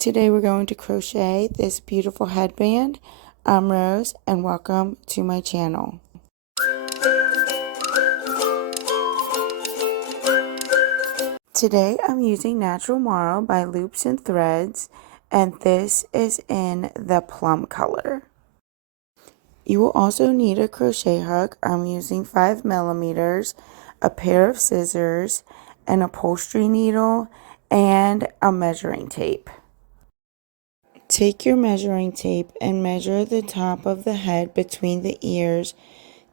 Today we're going to crochet this beautiful headband. I'm Rose and welcome to my channel. Today I'm using Natural Marl by Loops and Threads, and this is in the plum color. You will also need a crochet hook. I'm using 5mm, a pair of scissors, an upholstery needle, and a measuring tape. Take your measuring tape and measure the top of the head between the ears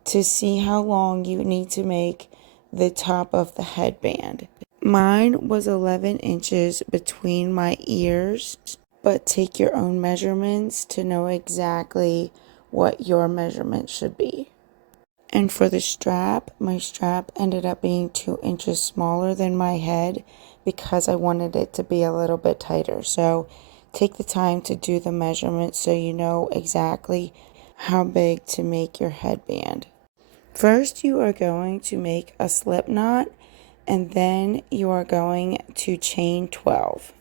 to see how long you need to make the top of the headband. Mine was 11 inches between my ears, but take your own measurements to know exactly what your measurement should be. And for the strap, my strap ended up being 2 inches smaller than my head because I wanted it to be a little bit tighter. So take the time to do the measurements so you know exactly how big to make your headband. First, you are going to make a slip knot, and then you are going to chain 12.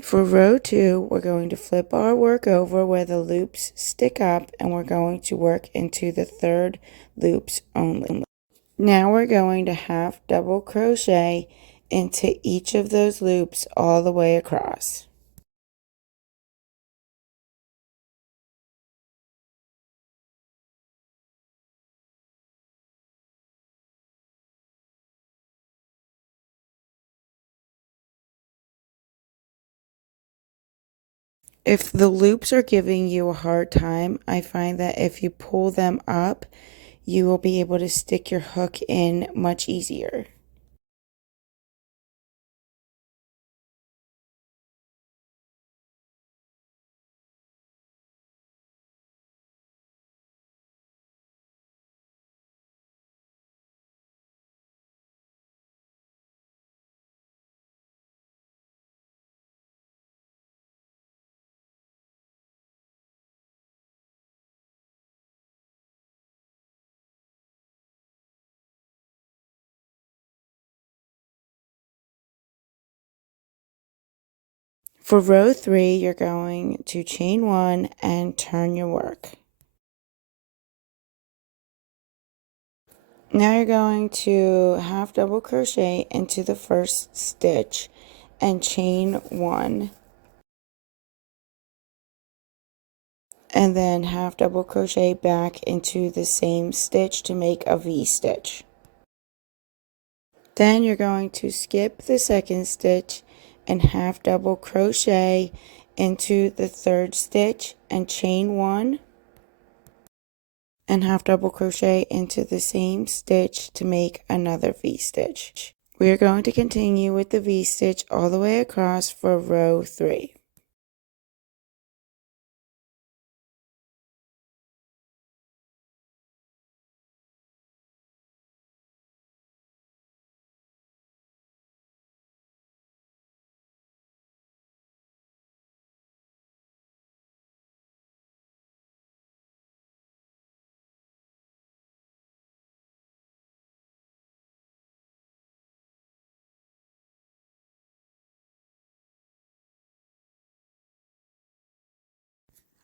For row 2, we're going to flip our work over where the loops stick up, and we're going to work into the third loops only. Now we're going to half double crochet into each of those loops all the way across. If the loops are giving you a hard time, I find that if you pull them up, you will be able to stick your hook in much easier. For row 3, you're going to chain 1 and turn your work. Now you're going to half double crochet into the first stitch and chain 1, and then half double crochet back into the same stitch to make a V-stitch. Then you're going to skip the second stitch and half double crochet into the third stitch and chain 1, and half double crochet into the same stitch to make another V-stitch. We are going to continue with the V-stitch all the way across for row 3.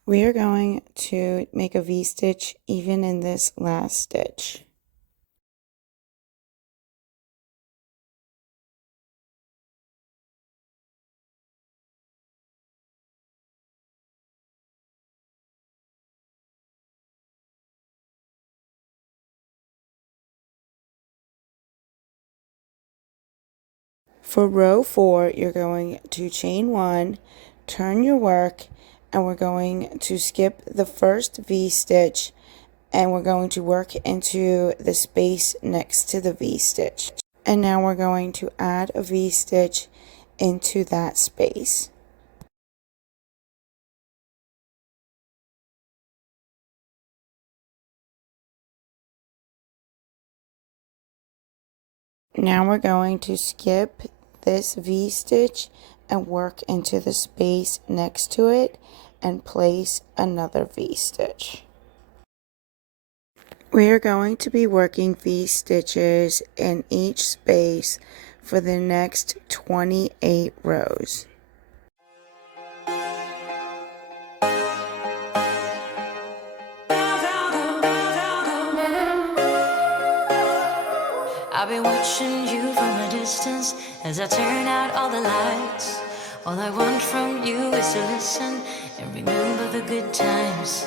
We are going to make a V-stitch even in this last stitch. For row 4, you're going to chain 1, turn your work, and we're going to skip the first V-stitch, and we're going to work into the space next to the V-stitch. And now we're going to add a V-stitch into that space. Now we're going to skip this V-stitch and work into the space next to it and place another V-stitch. We are going to be working V-stitches in each space for the next 28 rows. I've been watching you from a distance as I turn out all the lights. All I want from you is to listen and remember the good times.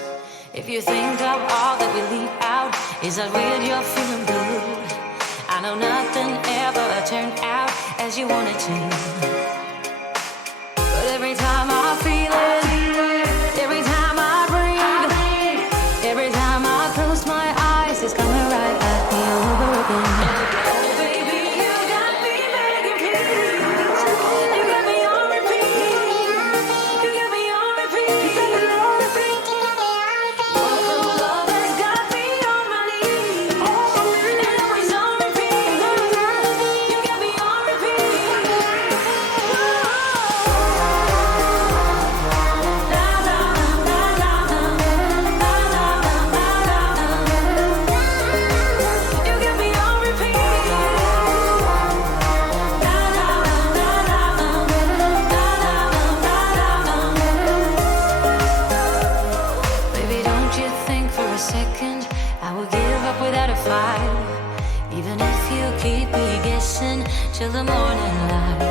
If you think of all that we leave out, is that weird you're feeling good? I know nothing ever turned out as you wanted to, but every time I feel it, every time I breathe, every time I close my eyes, it's coming right at me over again. Till the morning light.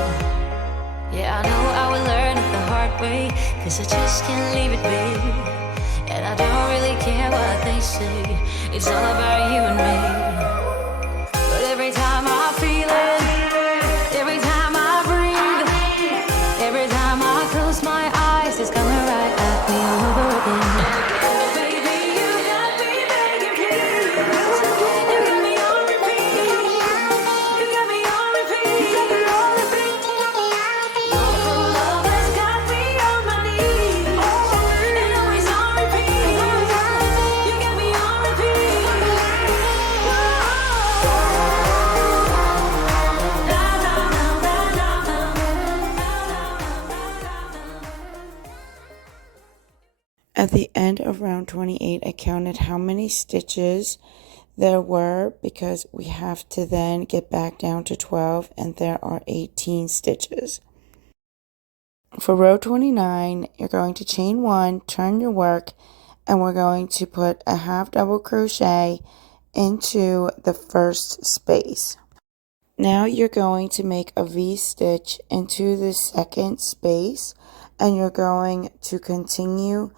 Yeah, I know I will learn it the hard way, 'cause I just can't leave it be. And I don't really care what they say, it's all about you and me. But every time I feel it, every time I breathe, every time I close my eyes, it's coming right at me over again. At the end of round 28, I counted how many stitches there were because we have to then get back down to 12, and there are 18 stitches. For row 29, you're going to chain 1, turn your work, and we're going to put a half double crochet into the first space. Now you're going to make a V-stitch into the second space, and you're going to continue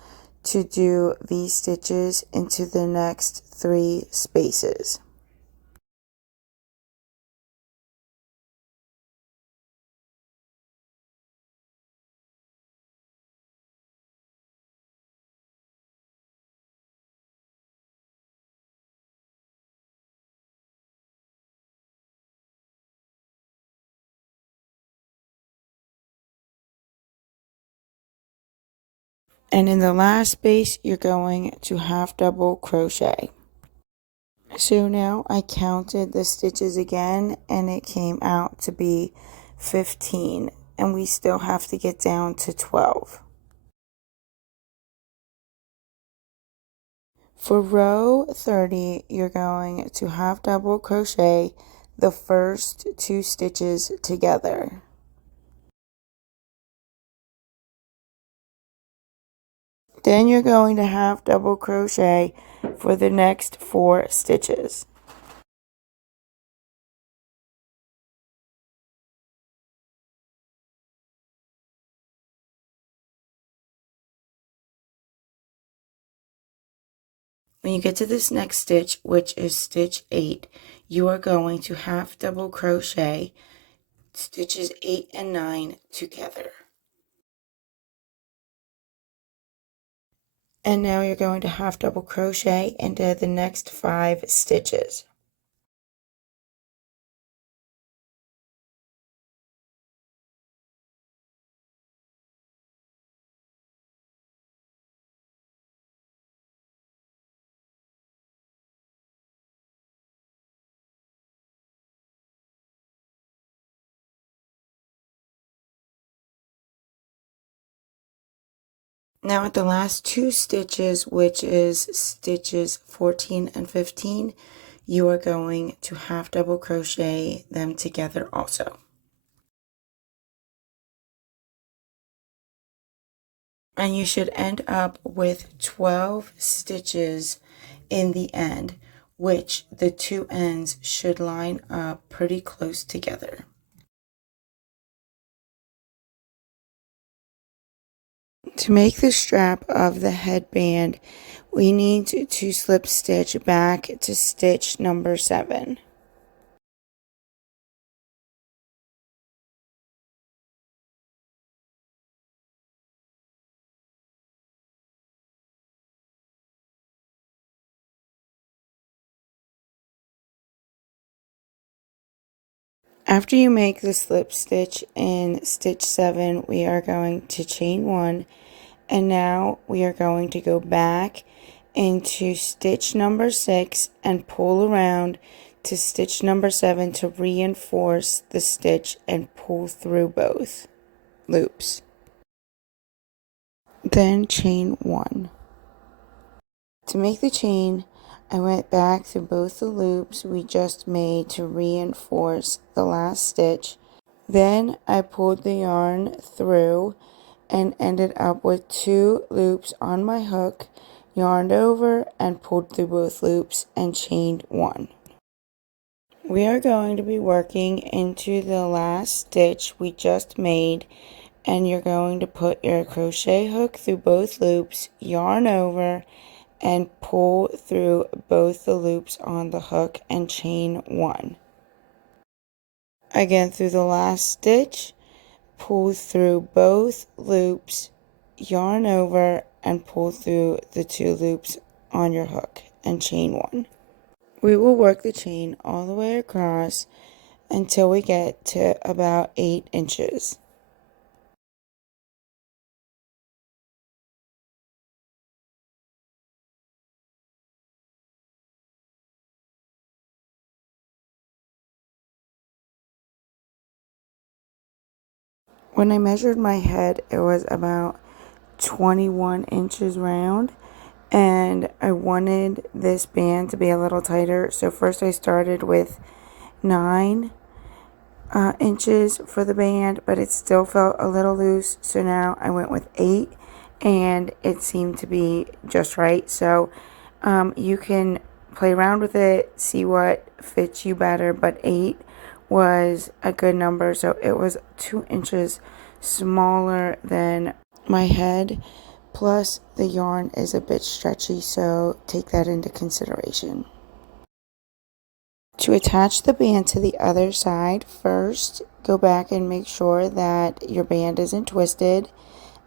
to do V-stitches into the next 3 spaces. And in the last space, you're going to half double crochet. So now I counted the stitches again, and it came out to be 15, and we still have to get down to 12. For row 30, you're going to half double crochet the first 2 stitches together. Then you're going to half double crochet for the next 4 stitches. When you get to this next stitch, which is stitch 8, you are going to half double crochet stitches 8 and 9 together. And now you're going to half double crochet into the next 5 stitches. Now at the last two stitches, which is stitches 14 and 15, you are going to half double crochet them together also. And you should end up with 12 stitches in the end, which the two ends should line up pretty close together. To make the strap of the headband, we need to slip stitch back to stitch number 7. After you make the slip stitch in stitch 7, we are going to chain 1, and now we are going to go back into stitch number 6 and pull around to stitch number 7 to reinforce the stitch and pull through both loops. Then chain 1. To make the chain, I went back through both the loops we just made to reinforce the last stitch. Then I pulled the yarn through and ended up with 2 loops on my hook, yarned over and pulled through both loops and chained 1. We are going to be working into the last stitch we just made, and you're going to put your crochet hook through both loops, yarn over, and pull through both the loops on the hook and chain 1. Again, through the last stitch, pull through both loops, yarn over, and pull through the 2 loops on your hook and chain 1. We will work the chain all the way across until we get to about 8 inches. When I measured my head, it was about 21 inches round, and I wanted this band to be a little tighter, so first I started with 9 inches for the band, but it still felt a little loose, so now I went with 8, and it seemed to be just right. So you can play around with it, see what fits you better, but 8 was a good number, so it was 2 inches smaller than my head, plus the yarn is a bit stretchy, so take that into consideration. To attach the band to the other side, first go back and make sure that your band isn't twisted,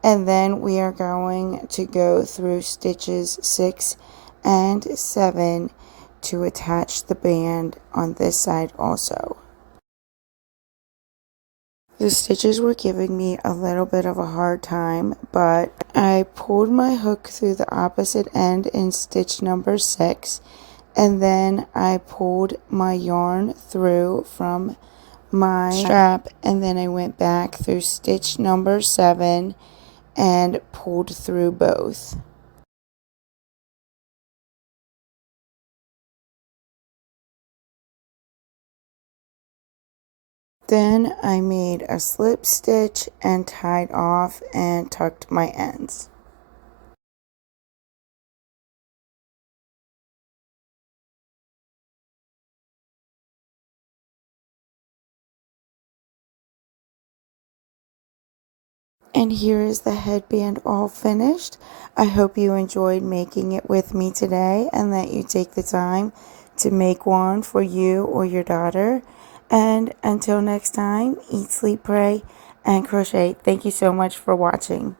and then we are going to go through stitches 6 and 7 to attach the band on this side also. The stitches were giving me a little bit of a hard time, but I pulled my hook through the opposite end in stitch number 6, and then I pulled my yarn through from my strap, and then I went back through stitch number 7 and pulled through both. Then I made a slip stitch and tied off and tucked my ends. And here is the headband all finished. I hope you enjoyed making it with me today, and that you take the time to make one for you or your daughter. And until next time, eat, sleep, pray, and crochet. Thank you so much for watching.